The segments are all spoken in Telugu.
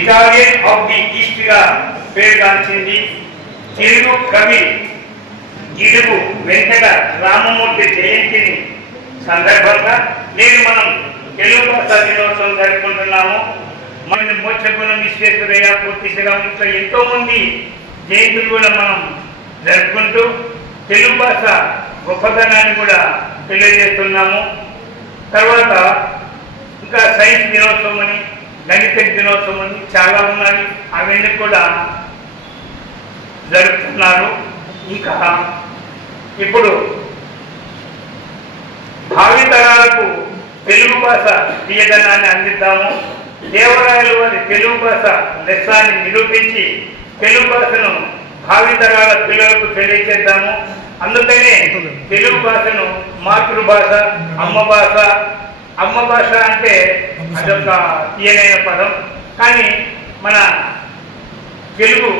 ఇటాలియన్ ఆఫ్ ది ఈస్ట్ గా పేరుగాంచింది. తెలుగు కవి గిడుగు వెంకట రామమూర్తి జయంతిని సందర్భంగా మనం తెలుగు భాషా దినోత్సవం జరుపుకుంటున్నాము. మన మోక్షగుణం విశ్వేశ్వరయ్య, పూర్తి శ్రీరామ్ ఇంకా ఎంతో మంది జయంతులు కూడా మనం జరుపుకుంటూ తెలుగు భాష గొప్పతనాన్ని కూడా తెలియజేస్తున్నాము. తర్వాత ఇంకా సైన్స్ దినోత్సవం అని, గణిత దినోత్సవం అని చాలా ఉన్నాయి. అవన్నీ కూడా జరుపుతున్నారు. ఇంకా ఇప్పుడు భావితరాలకు తెలుగు భాష తీయదనాన్ని అందిద్దాము. దేవరాయలు వారి తెలుగు భాష లెస్సాన్ని నిరూపించి తెలుగు భాషను భావితరాల పిల్లలకు తెలియజేద్దాము. అందుకనే తెలుగు భాషను మాతృభాష, అమ్మ భాష అంటే అదొక తీయనైన పదం. కానీ మన తెలుగు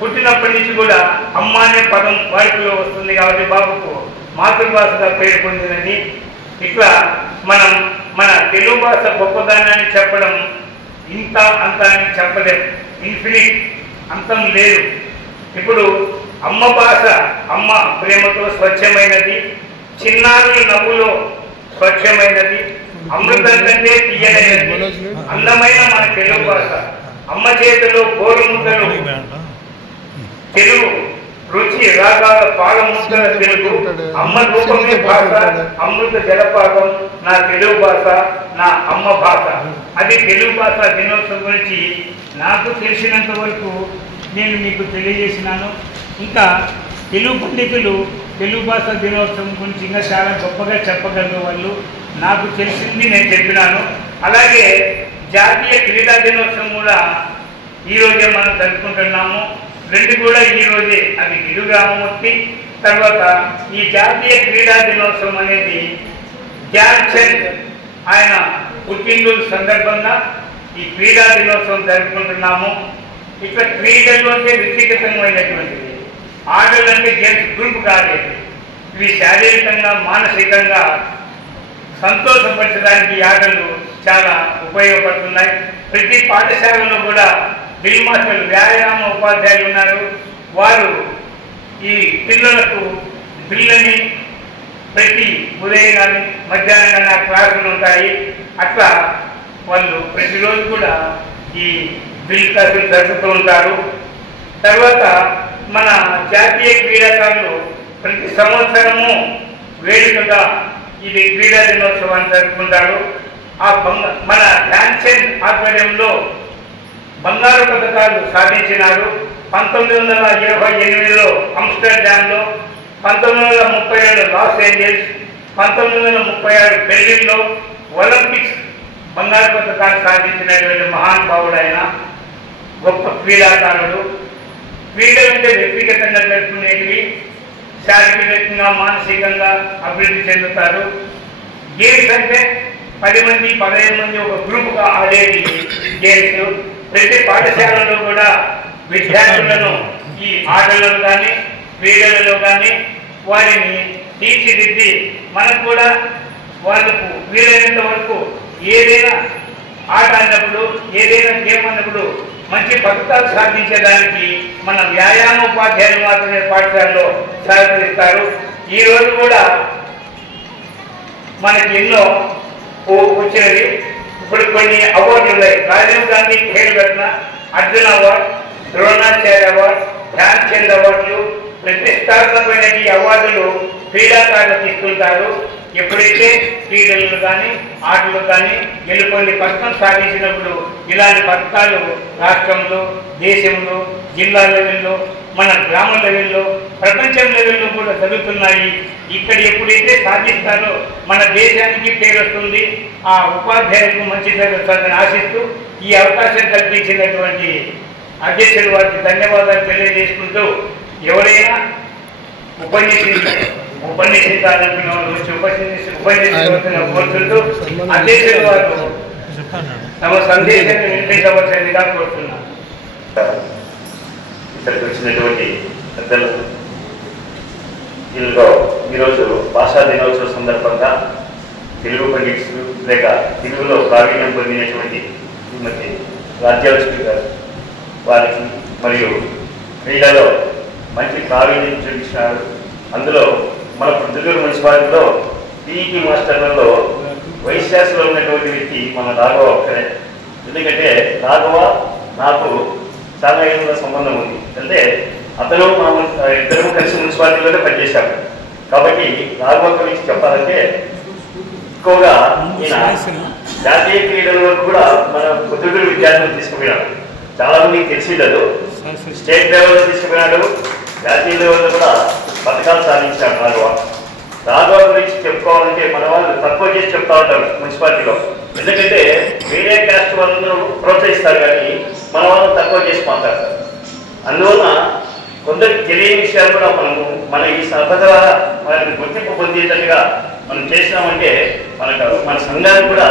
పుట్టినప్పటి నుంచి కూడా అమ్మ అనే పదం వాడుకలో వస్తుంది కాబట్టి బాబుకు మాతృభాషగా పేరు పొందినది. ఇట్లా మనం మన తెలుగు భాష గొప్పదానాన్ని చెప్పడం ఇంత అంత అని చెప్పలేం. ఇన్ఫినిట్, అంతం లేదు. ఇప్పుడు అమ్మ భాష, అమ్మ ప్రేమతో స్వచ్ఛమైనది, చిన్నారుల నవ్వులో స్వచ్ఛమైనది, అమృతం కంటే తీయనైనది, అందమైన మన తెలుగు భాష. అమ్మ చేతిలో గోరు ముద్దలు తెలుగు, రుచి రాగాల పాల ముద్దల తెలుగు, అమ్మ రూపమే భాష, అమృత జలపాతం నా తెలుగు భాష, నా అమ్మ భాష. అది తెలుగు భాష దినోత్సవం గురించి నాకు తెలిసినంత వరకు నేను మీకు తెలియజేసినాను. ఇంకా తెలుగు పండితులు తెలుగు భాష దినోత్సవం గురించి ఇంకా చాలా గొప్పగా చెప్పగలరు వాళ్ళు. నాకు తెలిసింది నేను చెప్పినాను. అలాగే జాతీయ క్రీడా దినోత్సవం కూడా ఈరోజే మనం జరుపుకుంటున్నాము. రెండు కూడా ఈరోజే. అది గిడుగు రామమూర్తి. తర్వాత ఈ జాతీయ క్రీడా దినోత్సవం అనేది ధ్యాన్ చంద్ ఆయన పుట్టినరోజు సందర్భంగా ఈ క్రీడా దినోత్సవం జరుపుకుంటున్నాము. ఇక్కడ క్రీడలు అంటే వ్యక్తిగతమైనటువంటిది, ఆటలు అంటే గేమ్స్ గ్రూప్ కాలేదు. ఇవి శారీరకంగా మానసికంగా సంతోషపరచడానికి ఈ ఆటలు చాలా ఉపయోగపడుతున్నాయి. ప్రతి పాఠశాలలో కూడా డ్రిల్ మాస్టర్లు, వ్యాయామ ఉపాధ్యాయులు ఉన్నారు. వారు ఈ పిల్లలకు డ్రిల్లని ప్రతి ఉదయం కానీ మధ్యాహ్నం కానీ ఆ క్లాసులు ఉంటాయి. అట్లా వాళ్ళు ప్రతిరోజు కూడా ఈ డ్రిల్ క్లాసులు జరుపుతూ ఉంటారు. తర్వాత మన జాతీయ క్రీడాకారులు ప్రతి సంవత్సరము వేడుకగా ఇది క్రీడా దినోత్సవాన్ని జరుపుకుంటారు. మన ధ్యాన్ చంద్ ఆధ్వర్యంలో బంగారు పథకాలు సాధించినారు. 1928లో ఆమ్స్టర్డామ్లో, 1937లో లాస్ ఏంజల్స్, 1936 బెర్లిన్లో ఒలింపిక్స్ బంగారు పథకాలు సాధించినటువంటి మహానుభావుడు ఆయన. గొప్ప క్రీడాకారుడు. క్రీడలు అంటే వ్యక్తిగతంగా జరుపుకునేటివి, శారీరకంగా మానసికంగా అభివృద్ధి చెందుతారు. గేమ్స్ అంటే 10 మంది 15 మంది ఒక గ్రూప్గా ఆడేది గేమ్స్. ప్రతి పాఠశాలలో కూడా విద్యార్థులను ఈ ఆటలలో కానీ క్రీడలలో కానీ వారిని తీర్చిదిద్ది మనకు కూడా వాళ్ళకు వీలైనంత వరకు ఏదైనా ఆట అన్నప్పుడు, ఏదైనా గేమ్ అన్నప్పుడు మంచి పథకాలు సాధించడానికి మన వ్యాయామోపాధ్యాయులు మాత్రమే పాఠశాలలో సహకరిస్తారు. ఈరోజు కూడా మనకి ఎన్నో వచ్చినవి. ఇప్పుడు కొన్ని అవార్డులు ఉన్నాయి. రాజీవ్ గాంధీ ఖేల్ రత్న, అర్జున్ అవార్డు, ద్రోణాచార్య అవార్డు, ధ్యాన్ చంద్ అవార్డులు, ప్రతిష్టాత్మకమైన ఈ అవార్డులు క్రీడాకారులకు ఇస్తుంటారు. ఎప్పుడైతే క్రీడలు కానీ ఆటలు కానీ గెలుపొంది పథకం సాధించినప్పుడు ఇలాంటి పథకాలు రాష్ట్రంలో, దేశంలో, జిల్లా లెవెల్లో, మన గ్రామ లెవెల్లో, ప్రపంచం లెవెల్లో కూడా జరుగుతున్నాయి. ఇక్కడ ఎప్పుడైతే సాధిస్తారో మన దేశానికి పేరు వస్తుంది. ఆ ఉపాధ్యాయులకు మంచి పేరు వస్తుందని ఆశిస్తూ ఈ అవకాశం కల్పించినటువంటి అధ్యక్షుడు వారికి ధన్యవాదాలు తెలియజేసుకుంటూ, ఎవరైనా ఉపన్యసించాలనుకున్న వాళ్ళు వచ్చి ఉపన్యసించవలసిన కోరుతుంటూ అధ్యక్షుడు వారు తమ సందేశాన్ని వినిపించవలసిందిగా కోరుతున్నారు. ఇక్కడికి వచ్చినటువంటి పెద్దలు, ఇందులో ఈరోజు భాషా దినోత్సవం సందర్భంగా తెలుగు పండిట్స్ లేక తెలుగులో ప్రావీణ్యం పొందినటువంటి శ్రీమతి రాజ్యలక్ష్మి గారు వారికి మరియు క్రీడలో మంచి ప్రావీణ్యం చూపించినారు. అందులో మన ప్రొద్దుటూరు మున్సిపాలిటీలో పీఈటీ మాస్టర్లలో వైస్ ఛాన్సలర్ ఉన్నటువంటి వ్యక్తి మన రాఘవ ఒక్కరే. ఎందుకంటే రాఘవ నాకు చాలా ఏళ్ళ సంబంధం ఉంది. అంటే అతను మా ఇద్దరు కలిసి మున్సిపాలిటీలోనే పనిచేశాము. కాబట్టి రాఘవ గురించి చెప్పాలంటే ఎక్కువగా ఈయన జాతీయ క్రీడల వరకు కూడా మన ప్రొద్దుటూరు విద్యార్థులు తీసుకుపోయినాడు. చాలా మందికి తెలిసిలేదు. స్టేట్ లెవెల్లో తీసుకుపోయినాడు, జాతీయ లెవెల్లో కూడా పథకాలు సాధించాడు రాఘవ. రాఘవ గురించి చెప్పుకోవాలంటే మన వాళ్ళు తక్కువ చేసి చెప్తా ఉంటారు మున్సిపాలిటీలో. ఎందుకంటే వేరే క్యాస్ట్ వాళ్ళను ప్రోత్సహిస్తారు కానీ మన వాళ్ళు తక్కువ చేసి మాట్లాడతారు. అందువల్ల కొందరికి తెలియని విషయాలు కూడా మన ఈ సభ ద్వారా మనకి గుర్తింపు పొందేటట్టుగా మనం చేసినామంటే మన సంఘానికి కూడా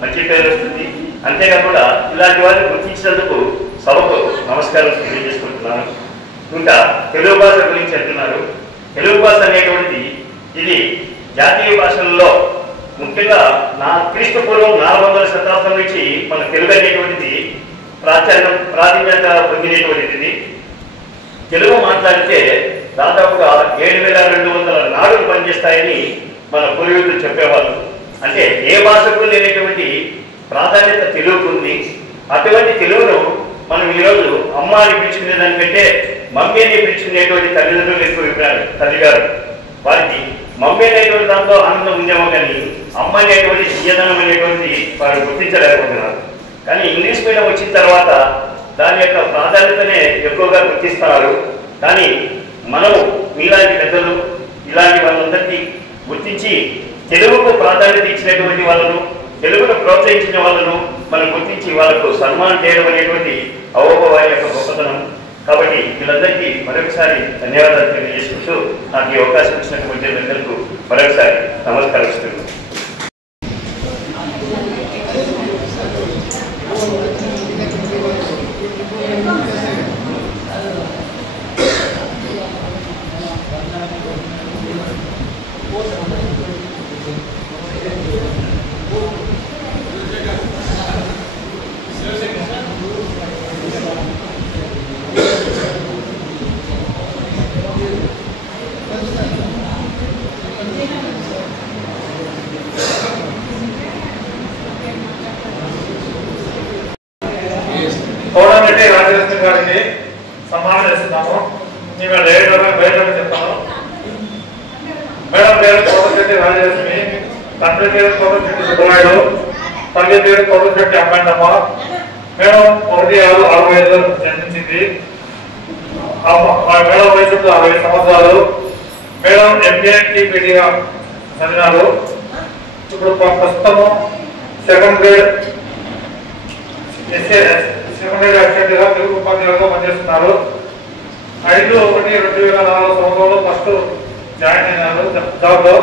మంచి పేరు వస్తుంది. అంతేకాకుండా ఇలాంటి వారిని గుర్తించినందుకు సభకు నమస్కారం తెలియజేసుకుంటున్నాను. ఇంకా తెలుగు భాష గురించి అంటున్నారు. తెలుగు భాష అనేటువంటిది ఇది జాతీయ భాషల్లో ముఖ్యంగా క్రీస్తు పూర్వం 400వ శతాబ్దం నుంచి మన తెలుగు అనేటువంటిది ప్రాధాన్యత పొందినటువంటిది. తెలుగు మాట్లాడితే దాదాపుగా 7,200 నాడులు పనిచేస్తాయని మన పూర్వీకులు చెప్పేవాళ్ళు. అంటే ఏ భాషకు లేనటువంటి ప్రాధాన్యత తెలుగుకు ఉంది. అటువంటి తెలుగును మనం ఈరోజు అమ్మ అని పిలుచుకునే దానికంటే మమ్మీ అని పిలుచుకునేటువంటి తల్లిదండ్రులు ఎక్కువ తల్లిగారు. వారికి మమ్మీ అనేటువంటి దాంట్లో ఆనందం ఉందేమో కానీ అమ్మ అనేటువంటి తీయదనం అనేటువంటి వారు గుర్తించలేకపోతున్నారు. కానీ ఇంగ్లీష్ మీడియం వచ్చిన తర్వాత దాని యొక్క ప్రాధాన్యతనే ఎక్కువగా గుర్తిస్తున్నారు. కానీ మనము మీలాంటి పెద్దలు ఇలాంటి వాళ్ళందరికీ గుర్తించి తెలుగుకు ప్రాధాన్యత ఇచ్చినటువంటి వాళ్ళను, తెలుగును ప్రోత్సహించిన వాళ్ళను మనం గుర్తించి వాళ్ళకు సన్మానం చేయడం అనేటువంటి వారి యొక్క గొప్పతనం. కాబట్టి వీళ్ళందరికీ మరొకసారి ధన్యవాదాలు తెలియజేసుకుంటూ నాకు ఈ అవకాశం ఇచ్చినటువంటి పెద్దలకు మరొకసారి నమస్కరిస్తున్నాను. కోడారెడ్డి రాజలక్ష్మి గారికి సన్మానం చేస్తున్నాము. మేము బయట చెప్తాను. మేడం పేరు కోటశెట్టి రాజలక్ష్మి, తండ్రి పేరు కోటశెట్టి సుబ్బరాయుడు, తల్లి పేరు కోటశెట్టి అమ్మండమ్మ. మేడం 1/6/65 జన్మించింది. మేడం వయసు 60 సంవత్సరాలు. మేడం MA-TPDగా చదివినారు. ఇప్పుడు ప్రస్తుతము సెకండ్ గ్రేడ్ సెకండరీ అసిస్టెంట్గా తెలుగు ఉపాధ్యాయులుగా పనిచేస్తున్నారు. 5/1/2004 సంవత్సరంలో ఫస్ట్ జాయిన్ అయినారు జాబ్లో.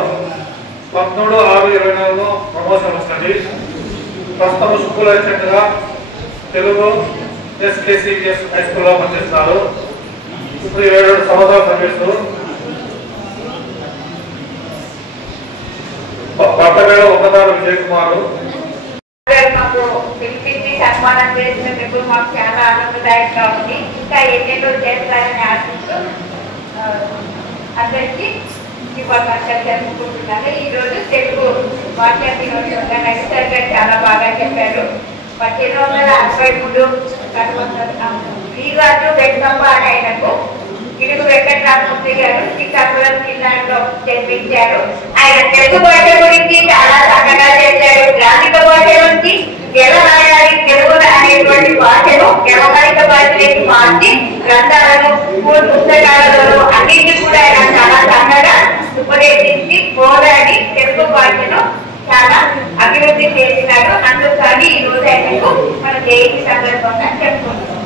13/6/24 ప్రమోషన్ వస్తుంది. ప్రస్తుతం స్కూల్ అసిస్టెంట్గా తెలుగు SKCS హై స్కూల్లో పనిచేస్తున్నారు. ఇప్పుడు 7 సంవత్సరాల సర్వీసు. భర్త పేరు ఒకదారు విజయ్ కుమార్. పిలిపించి సన్మానం చేసినందుకు మాకు చాలా ఆనందదాయకంగా ఉంది. ఇంకా ఎన్నెన్నో చేస్తారని ఆశిస్తూ అందరికీ శుభాకాంక్షలు జరుపుకుంటున్నాను. ఈరోజు తెలుగు భాషా దినోత్సవంగా నడిసార్ గారు చాలా బాగా చెప్పారు. 1863 శ్రీరాజు వెంకమ్మ అని ఆయనకు ఇడుగు వెంకటరామూర్తి గారు శ్రీకాకుళం జిల్లాలో జన్మించారు. ఆయన తెలుగు భాష గురించి చాలా చక్కగా చేశారు. గ్రామిక భాష నుంచి ఎలా రాయాలి తెలుగు అనేటువంటి భాషను వ్యవహారిక భాషలోకి మార్చి గ్రంథాలను స్కూల్ పుస్తకాలలో అన్నింటినీ కూడా ఆయన చాలా చక్కగా ఉపదేశించి పోరాడి తెలుగు భాషను చాలా అభివృద్ధి చేసినారు. అందుకని ఈ రోజు ఆయనకు మన జయంతి సందర్భంగా చెప్పుకుంటున్నాం.